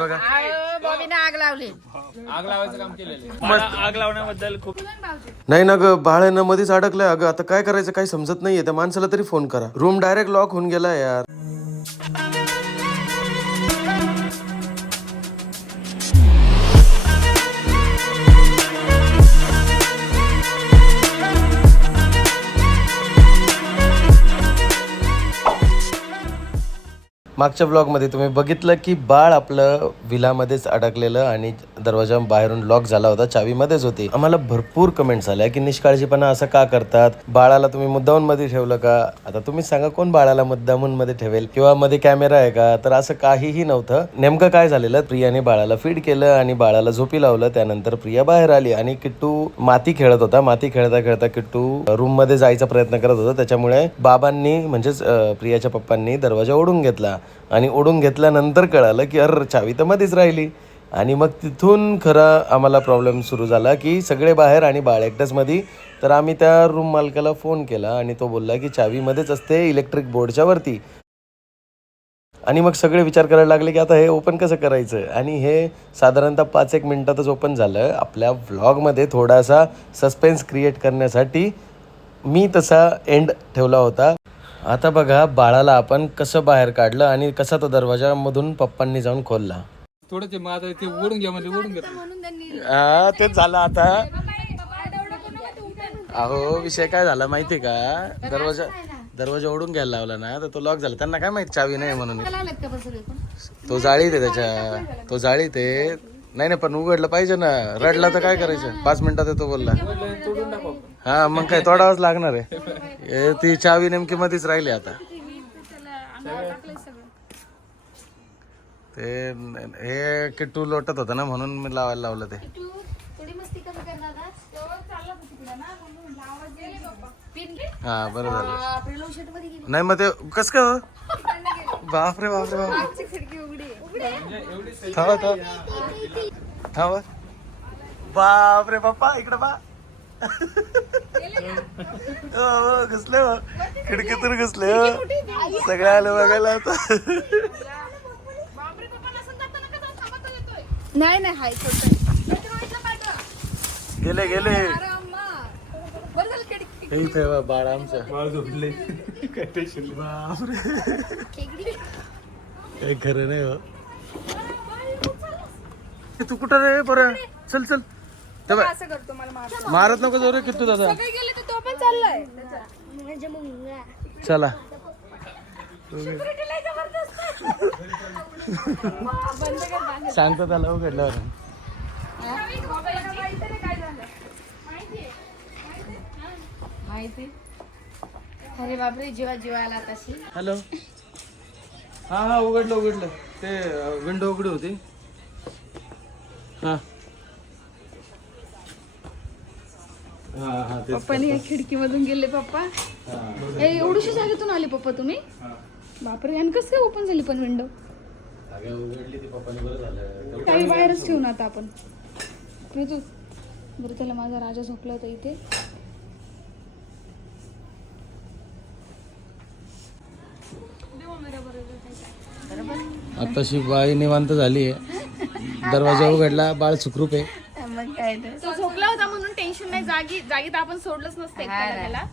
बघा बॉबीने आग लावली. आग लावायचं काम केलेलं मला आग लावण्याबद्दल खूप नाही ना ग बाळ ना मध्येच अडकलंय. अगं आता काय करायचं काही समजत नाहीये. त्या माणसाला तरी फोन करा. रूम डायरेक्ट लॉक होऊन गेला यार. मागच्या ब्लॉगमध्ये तुम्ही बघितलं की बाळ आपलं विलामध्येच अडकलेलं आणि दरवाजा बाहेरून लॉक झाला होता चावीमध्येच होती. आम्हाला भरपूर कमेंट्स आल्या की निष्काळजीपणा असं का करतात? बाळाला तुम्ही मुद्दामून मध्ये ठेवलं का? आता तुम्ही सांगा कोण बाळाला मुद्दामून मध्ये ठेवेल? किंवा मध्ये कॅमेरा आहे का? तर असं काहीही नव्हतं. नेमकं काय झालेलं? प्रियाने बाळाला फीड केलं आणि बाळाला झोपी लावलं. त्यानंतर प्रिया बाहेर आली आणि किट्टू माती खेळत होता. माती खेळता खेळता किट्टू रूममध्ये जायचा प्रयत्न करत होता. त्याच्यामुळे बाबांनी म्हणजेच प्रियाच्या पप्पांनी दरवाजा ओढून घेतला. आणि ओढून घेतल्यानंतर कळालं की अर चावी तर मध्येच राहिली. आणि मग तिथून खरा आम्हाला प्रॉब्लेम सुरू झाला की सगळे बाहेर आणि बाळ एकटाचमध्ये तर आम्ही त्या रूम मालकाला फोन केला आणि तो बोलला की चावीमध्येच असते इलेक्ट्रिक बोर्डच्या वरती. आणि मग सगळे विचार करायला लागले की आता हे ओपन कसं करायचं? आणि हे साधारणतः पाच एक मिनटातच ओपन झालं. आपल्या व्लॉगमध्ये थोडासा सस्पेन्स क्रिएट करण्यासाठी मी तसा एंड ठेवला होता. आता बघा बाळाला आपण कसं बाहेर काढलं आणि कसा तो दरवाजामधून पप्पांनी जाऊन खोलला? थोडं ते मग आता ते ओढून घ्या म्हणजे ओढून हा तेच झालं आता. अहो विषय काय झाला माहिती का? दरवाजा दरवाजा ओढून घ्यायला लावला ना तर तो लॉक झाला. त्यांना काय माहिती चावी नाही म्हणून? तो जाळीत आहे त्याच्या तो जाळीत आहे. नाही नाही पण उघडलं पाहिजे ना. रडला तर काय करायचं? पाच मिनिटात येतो बोलला. तोडून टाकू आपण. हा मग काय तोडावंच लागणार आहे. हे ती चावी नेमकी मध्येच राहिली आता. ते हे किट्टू लोटत होता ना म्हणून मी लावायला लावलं ते. हा बरं झालं. नाही मग ते कस काय हो? बापरे बापरे बापरे. थांबा थांबा. बापरे पप्पा इकडे बा. हो, हो, घुसले हो. खिडकीतून घुसले हो. सगळे आलं बघायला आता. नाही नाही हाय गेले गेले. हे इथे बा, बाळ आमचं. काही खरं नाही हो. तू कुठं रे बरं? चल चल. ते बघ, असं करतो मला मार मारत नको जाऊ रे किट्टू दादा. गेले तर तो पण चाललाय. चला. सांगतो त्याला उघडल्यावर माहिती? अरे बापरे जीवा जीवाला तशी. हॅलो हा हा उघडलं उघडलं. ते विंडो उघडी होती. पप्पाने खिडकीमधून गेले पप्पा. ए एवढीशी जागेतून आले पप्पा तुम्ही? बापरे आणि कसं काय ओपन झाली पण विंडो काही बाहेरच ठेवून आता आपण. तू. बरं त्याला माझा राजा झोपला होता इथे. आताशी बाई निवांत झाली आहे दरवाजा उघडला बाळ सुखरूप आहे. मग काय तो झोपला होता म्हणून टेन्शन नाही जागी जागीत आपण सोडलंच नसतं एकट्याला त्याला.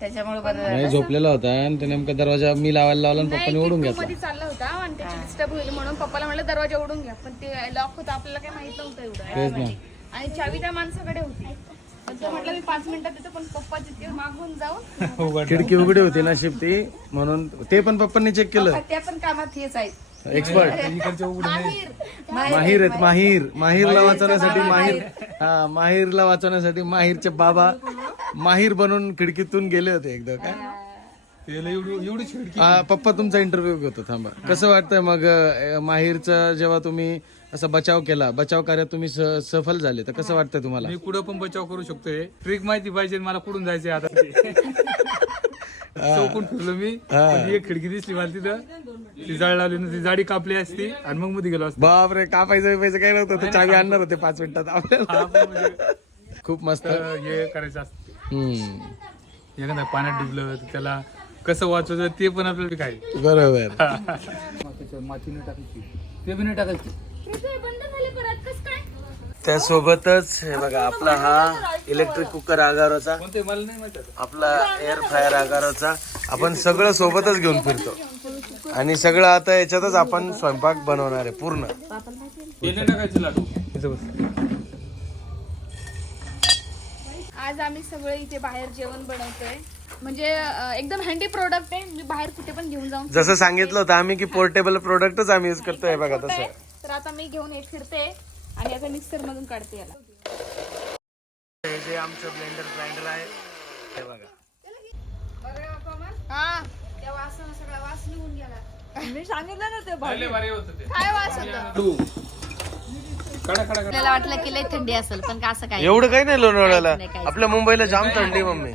त्याच्यामुळे बरं झोपलेला होता आणि ते नेमका दरवाजा मी लावायला लावला आणि पप्पाने ओढून नाही घेतला. मध्ये चालला होता आणि त्याची डिस्टर्ब होईल म्हणून पप्पाला म्हणलं दरवाजा उडून घ्या. पण ते लॉक होता आपल्याला काही माहीत नव्हतं तेच एवढं ना. आणि चावी त्या माणसाकडे होती. पण तो म्हटलं मी पाच मिनिटात येतो पण पप्पा तिथे मागून जाऊन खिडकी उघडी होती नशीब ती म्हणून ते पण पप्पांनी चेक केलं. त्या पण कामात हेच आहेत. एक्सपर्ट माहीर. आहेत माहीर. माहीरला वाचवण्यासाठी माहीर. हा माहीरला वाचवण्यासाठी माहीरचे बाबा माहीर बनून खिडकीतून गेले होते एकदा काय? हा, पप्पा तुमचा इंटरव्ह्यू घेतो थांबा. कसं वाटतंय मग माहीरचा जेव्हा तुम्ही असा बचाव केला बचाव कार्यात तुम्ही स- सफल झाले तर कसं वाटतंय तुम्हाला? मी कुठं पण बचाव करू शकतोय. ट्रिक माहिती पाहिजे मला कुठून जायचंय आता. चौकून फिरलो मी. पण एक खिडकी दिसली मला तिथं. ती जाळ लावली ना ती जाडी कापली असती आणि मग मध्ये गेलो असतो. बापरे कापायचं पैसे काय नव्हतं. तर चावी आणणार होते पाच मिनिटात आपल्याला. म्हणजे खूप मस्त. तर हे करायचं असतं. हम्म. एखादा पाण्यात डुबलं तर त्याला कसं वाचवायचं ते पण आपल्याला काय बरोबर. मातीने टाकायची. ते बी नाही टाकायची. बंद झाले परत. कस काय? त्यासोबतच हे बघा आपला हा इलेक्ट्रिक कुकर आगाराचा कोणते? मला नाही माहिती आता. आपला एअर फ्रायर आगाराचा. आपण सगळं सोबतच घेऊन फिरतो. आणि सगळं आता याच्यातच आपण स्वयंपाक बनवणार आहे पूर्ण. आज आम्ही सगळे इथे बाहेर जेवण बनवतोय. म्हणजे एकदम हँडी प्रोडक्ट आहे. मी बाहेर कुठे पण घेऊन जाऊन जसं सांगितलं होतं आम्ही की पोर्टेबल प्रोडक्टच आम्ही युज करतोय बघा. तसं. तर आता मी घेऊन एक फिरते. आणि आता मिक्सर मधून काढते याला. हे जे आमचं ब्लेंडर ग्राइंडर आहे हे बघा. हा. त्या वासानं सगळा वास निघून गेला. मी सांगितलं ना ते पहिले भारी होतं ते. काय वास होता? लाडू कडा कडा कडा आपल्याला वाटलं की लय थंडी असेल पण का असं काय? एवढं काही नाही लोणावळ्याला. नाही, काहीच आपल्या मुंबईला जाम थंडी मम्मी.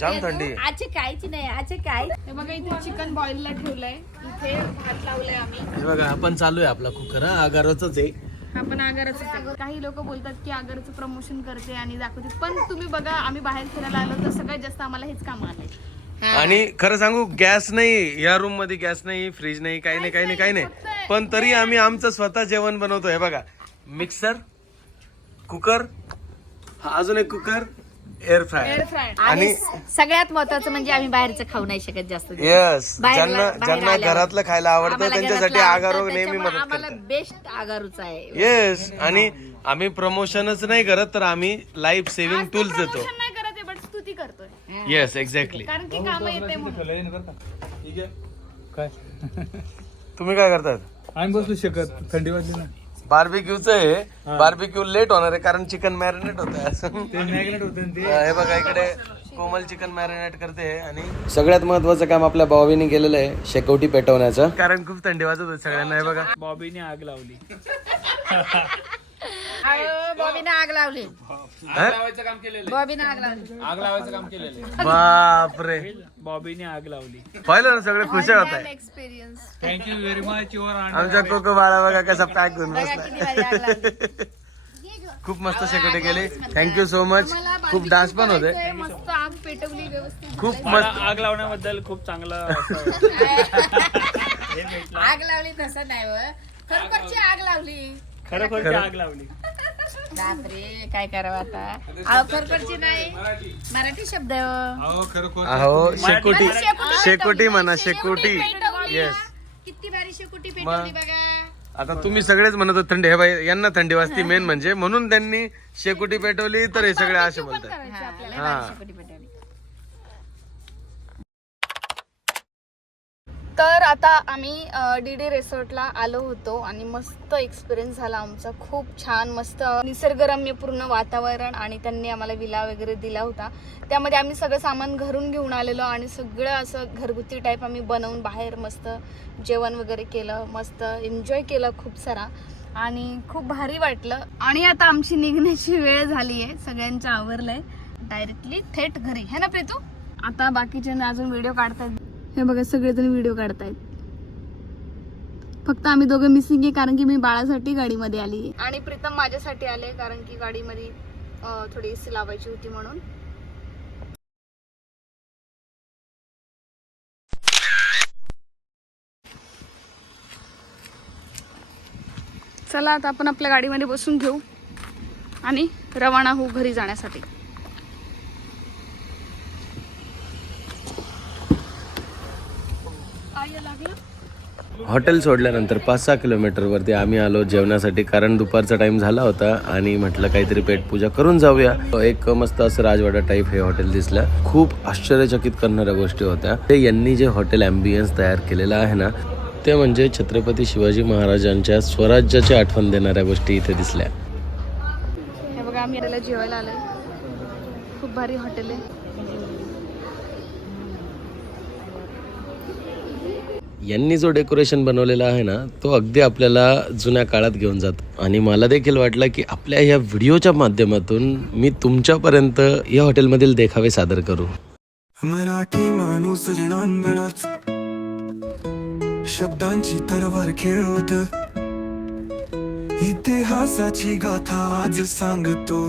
जाम थंडी आहे. आजचे कायची नाही आजचे काय हे बघा इथे चिकन बॉईल ला ठेवलंय. इथे भात लावलाय आम्ही. हे बघा आपण चालू आहे आपला कुकर हा. आहे. हा पण आगाराचं. काही लोक बोलतात की आगाराचं प्रमोशन करते आणि दाखवते. पण तुम्ही बघा आम्ही बाहेर फिरायला आलो तर सगळ्यात जास्त आम्हाला हेच काम आलंय आणि खरं सांगू गॅस नाही या रूममध्ये गॅस नाही फ्रीज नाही काही नाही काही नाही काही नाही. पण तरी आम्ही आमचं स्वतः जेवण बनवतो हे बघा मिक्सर कुकर हा अजून एक cooker air fry air fry आणि सगळ्यात महत्वाचं म्हणजे आम्ही बाहेरचं खाऊ नाही शकत जास्त. येस ज्यांना बाहेर ज्यांना आल्यावर. घरातलं खायला आवडतं आम्हाला त्यांच्यासाठी घरातलं आवडतं, आगारो नेहमी त्याच्यामुळे मदत आम्हाला करतात. बेस्ट आगारूच आहे. येस आणि आम्ही प्रमोशनच नाही करत तर आम्ही लाईफ सेव्हिंग टूल्स देतो. प्रमोशन नाही करत आहे बट स्तुती करतोय. येस एक्झॅक्टली कारण की काम येते म्हणून. काय? तुम्ही काय करतात? आम्ही बसू शकत थंडी वाजली ना. बार्बिक्यूच आहे. बार्बिक्यू लेट होणार आहे कारण चिकन मॅरिनेट होत. आहे हे बघा इकडे कोमल चिकन मॅरिनेट करते आणि सगळ्यात महत्वाचं काम आपल्या भावाने केलेलं आहे शेकवटी पेटवण्याचं. कारण खूप थंडी वाजत होती सगळ्यांना हे बघा. बॉबीने आग लावली. बॉबीने आग लावली. आग लावायचं काम केलेलं बॉबीने आग लावली. आग लावायचं काम केलेलं आहे. बापरे. बॉबीने आग लावली. पाहिलं ना सगळे खुश होत. आहे experience thank you very much your आमच्या कोको बाळा बघा कसा पॅक बघा बसला. किती भारी आग लावली. खूप मस्त शेकोटी केली. थँक्यू सो मच खूप डान्स पण होते. मस्त आग पेटवली व्यवस्थित. खूप मला मस्त. आग लावण्याबद्दल खूप चांगलं असं आग लावली तसं नाही व. खरोखरची आग लावली. खरोखरची आग लावली. बापरे काय करावं आता? अहो खरोखरची नाही. मराठी. शब्द आहे हो. अहो खरोखर अहो शेकोटी. शेकोटी म्हणा शेकोटी पेटवली. येस किती भारी शेकोटी मग. पेटवली बघा. आता तुम्ही सगळेच म्हणत होते थंडी. हे बाई यांना थंडी वाजती मेन म्हणजे म्हणून त्यांनी शेकोटी पेटवली तर हे सगळे असे बोलतात. हा, हा. शेकोटी पेटवली. तर आता आम्ही डी डी रिसॉर्टला आलो होतो आणि मस्त एक्सपिरियन्स झाला आमचा. खूप छान मस्त निसर्गरम्य पूर्ण वातावरण आणि त्यांनी आम्हाला विला वगैरे दिला होता. त्यामध्ये आम्ही सगळं सामान घरून घेऊन आलेलो आणि सगळं असं घरगुती टाईप आम्ही बनवून बाहेर मस्त जेवण वगैरे केलं मस्त एन्जॉय केलं खूप सारा. आणि खूप भारी वाटलं. आणि आता आमची निघण्याची वेळ झाली आहे सगळ्यांचं आवरलंय. डायरेक्टली थेट घरी. है ना प्रीतू? आता बाकीच्यांना अजून व्हिडिओ काढतात हे बघा सगळेजण व्हिडिओ काढतायत. फक्त आम्ही दोघं मिसिंग आहे कारण की मी बाळासाठी गाडीमध्ये आली आणि प्रीतम माझ्यासाठी आले कारण की गाडीमध्ये थोडी एसी लावायची होती म्हणून. चला आता आपण आपल्या गाडीमध्ये बसून घेऊ आणि रवाना होऊ घरी जाण्यासाठी. हॉटेल सोडल्यानंतर पाच सहा किलोमीटरवरती आम्ही आलो जेवणासाठी कारण दुपारचा टाईम झाला होता आणि म्हटलं काहीतरी पेटपूजा करून जाऊया. एक मस्त असं राजवाडा टाईप हे हॉटेल दिसलं. खूप आश्चर्यचकित करणाऱ्या गोष्टी होत्या. ते यांनी जे हॉटेल अँबियन्स तयार केलेलं आहे ना ते म्हणजे छत्रपती शिवाजी महाराजांच्या स्वराज्याची आठवण देणाऱ्या गोष्टी इथे दिसल्या. हे बघा आम्ही जेवायला आलोय. खूप भारी हॉटेल आहे. यांनी जो डेकोरेशन बनवलेला आहे ना तो अगदी आपल्याला जुन्या काळात घेऊन जातो. आणि मला देखील वाटलं की आपल्या या व्हिडिओच्या माध्यमातून मी तुमच्यापर्यंत या हॉटेलमधील देखावे सादर करू. मराठी माणूस शब्दांची तरवार खेळवत. इतिहासाची गाथा आज सांगतो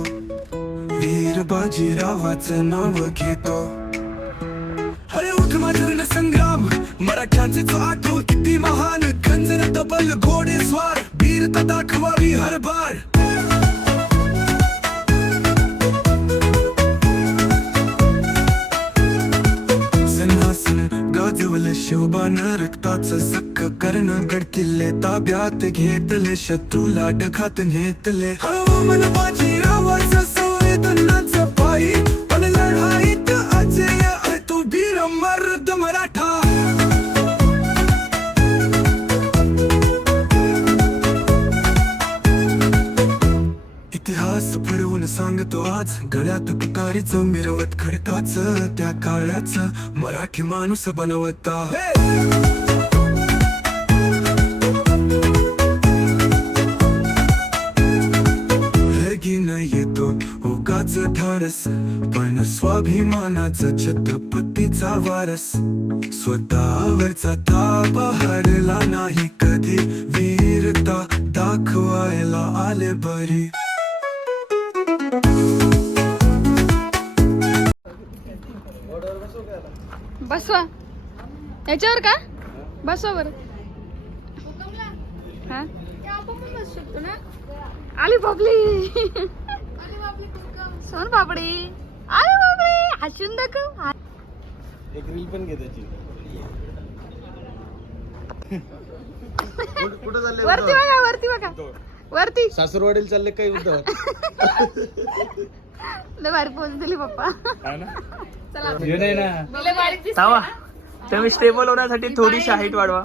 वीर बाजीरावाचं नाव घेतो. अरे उठ संग्राम मराठ्यांचे जो आठव किती महान गंजन तबल घोडे स्वार वीरता दाखव गाजवलं शिवबान रक्ताचं सक्क कर्ण गडकिल्ले ताब्यात घेतले शत्रूला डखात नेतले. हळू मन बाजी रावाचं संवेदनाचं गळ्यात तुतारीचं मिरवत खडकाच त्या काळाचं मराठी माणूस बनवता. येतो उगाच धाडस पण स्वाभिमानाचा छत्रपतीचा वारस. स्वतःवरचा ताबा हरला नाही कधी वीरता दाखवायला आले बरी. बसवा. याच्यावर का? बसवा बर. हा? आली बाबली. सोन पापडी अरे बापरे हसून दाखव. एक रील पण घे त्याची. कुठं चालले वरती बघा वरती बघा. वरती. सासूरवाडीला चालले काय उद्धव लय भारी पोच दिली पप्पा. हे नाही ना. थांबा. तुम्ही स्टेबल होण्यासाठी थोडीशी हाईट वाढवा.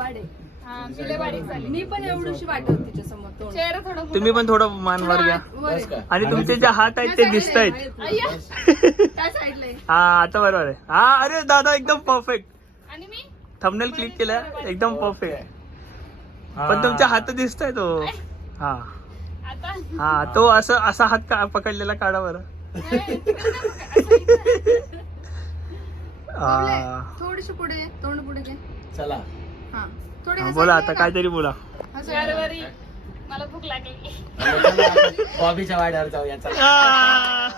हा, मी लय बारीक झाली. मी पण एवढीशी वाटत तिच्या समोर तोंड. चेहरा थोडा तुम्ही पण थोडं मानवर घ्या. बस का? आणि तुमचे जे हात आहेत ते दिसत आहेत. आहे. हा आता बरोबर आहे. हा अरे दादा एकदम परफेक्ट आणि मी? थंबनेल क्लिक केलं एकदम परफेक्ट पण तुमचे हात दिसत आहे तो. हा. आता? हा तो असं असा हात का पकडलेला काढा बरं. थोडीशी पुढे ये, तोंड पुढे घे. चला. हा थोडी बोला आता काहीतरी बोला. मला भूक लागली. बॉबीच्या वाड्यावर जाऊया चला.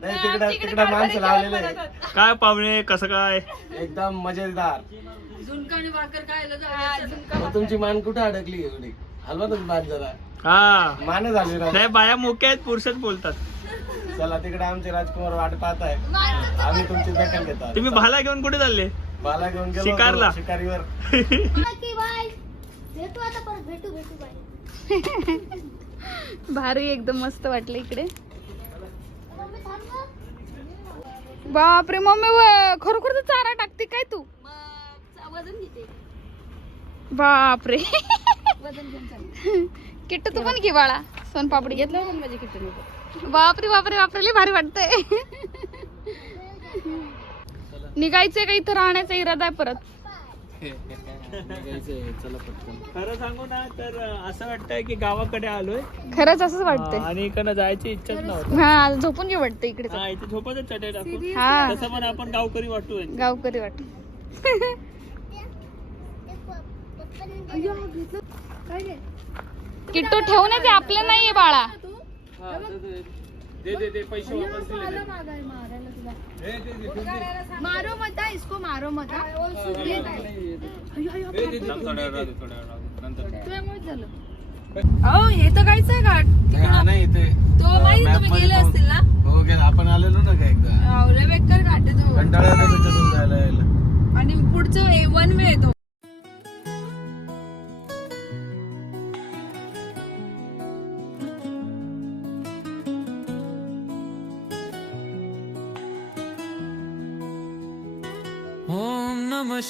नाही तिकडं तिकडं माणसं लावलेले आहे. काय पाहुणे कसं काय? एकदम मजेदार. भाकर तुमची मान कुठं अडकली एवढी? हलवा तुम्ही मान जरा. हा. मान झाली नाही. बाया मोक्या आहेत पुरुषच बोलतात. चला तिकडे आमचे राजकुमार वाट पाहत आहे आम्ही तुमची दखल घेतो तुम्ही भाला घेऊन कुठे चालले? बाला घेऊन गेलो शिकारला. शिकारीवर. भेटू आता परत भेटू भेटू बाय भारी एकदम मस्त वाटलं इकडे. बापरे मम्मी व- खरोखर तर चारा टाकते काय तू? वजन घेते बापरे. वजन घेऊन चाल किट्ट तू पण घे बाळा. सोन पापडी घेतलं पण माझी किती नको बापरे बापरे बापरे लय भारी वाटतंय. निघायचंय का इथं राहण्याचा इरादा आहे परत? चला पटकन. खरं सांगू ना तर असं वाटतंय की गावाकडे आलोय. खरंच असंच वाटतंय. आणि इकडनं जायची इच्छाच नव्हती. हा झोपून घे वाटतं इकडे हा इथे झोपतच चटई टाकून. हा. तसं पण आपण गावकरी वाटतोय गावकरी वाट. किट्टू ठेवून येते आपलं नाहीये बाळा. दे दे दे. पैसे वापस दिले. तुला. मारो मत हा, इसको मारो मत हा. दे, दे, दे, थोड्या वेळ राहू दे, थोड्या वेळ राहू दे. नंतर. तुझ्यामुळेच झालं. अहो हे तर काहीच आहे घाट हा, नाही इथे तो माहिती map तुम्ही मध्ये गेले पाहून- असतील ना? हो गेला. आपण आलेलो ना का एकदा? अहो, लय बेकार घाट आहे तो. कंटाळा येतो त्याच्यातून जायला यायला. आणि पुढचं वन वे तो.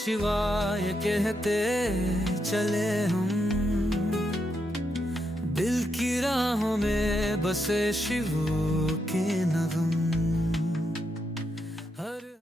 शिवाय कहते चले हम। दिल की राहों में बसे शिव के नगम।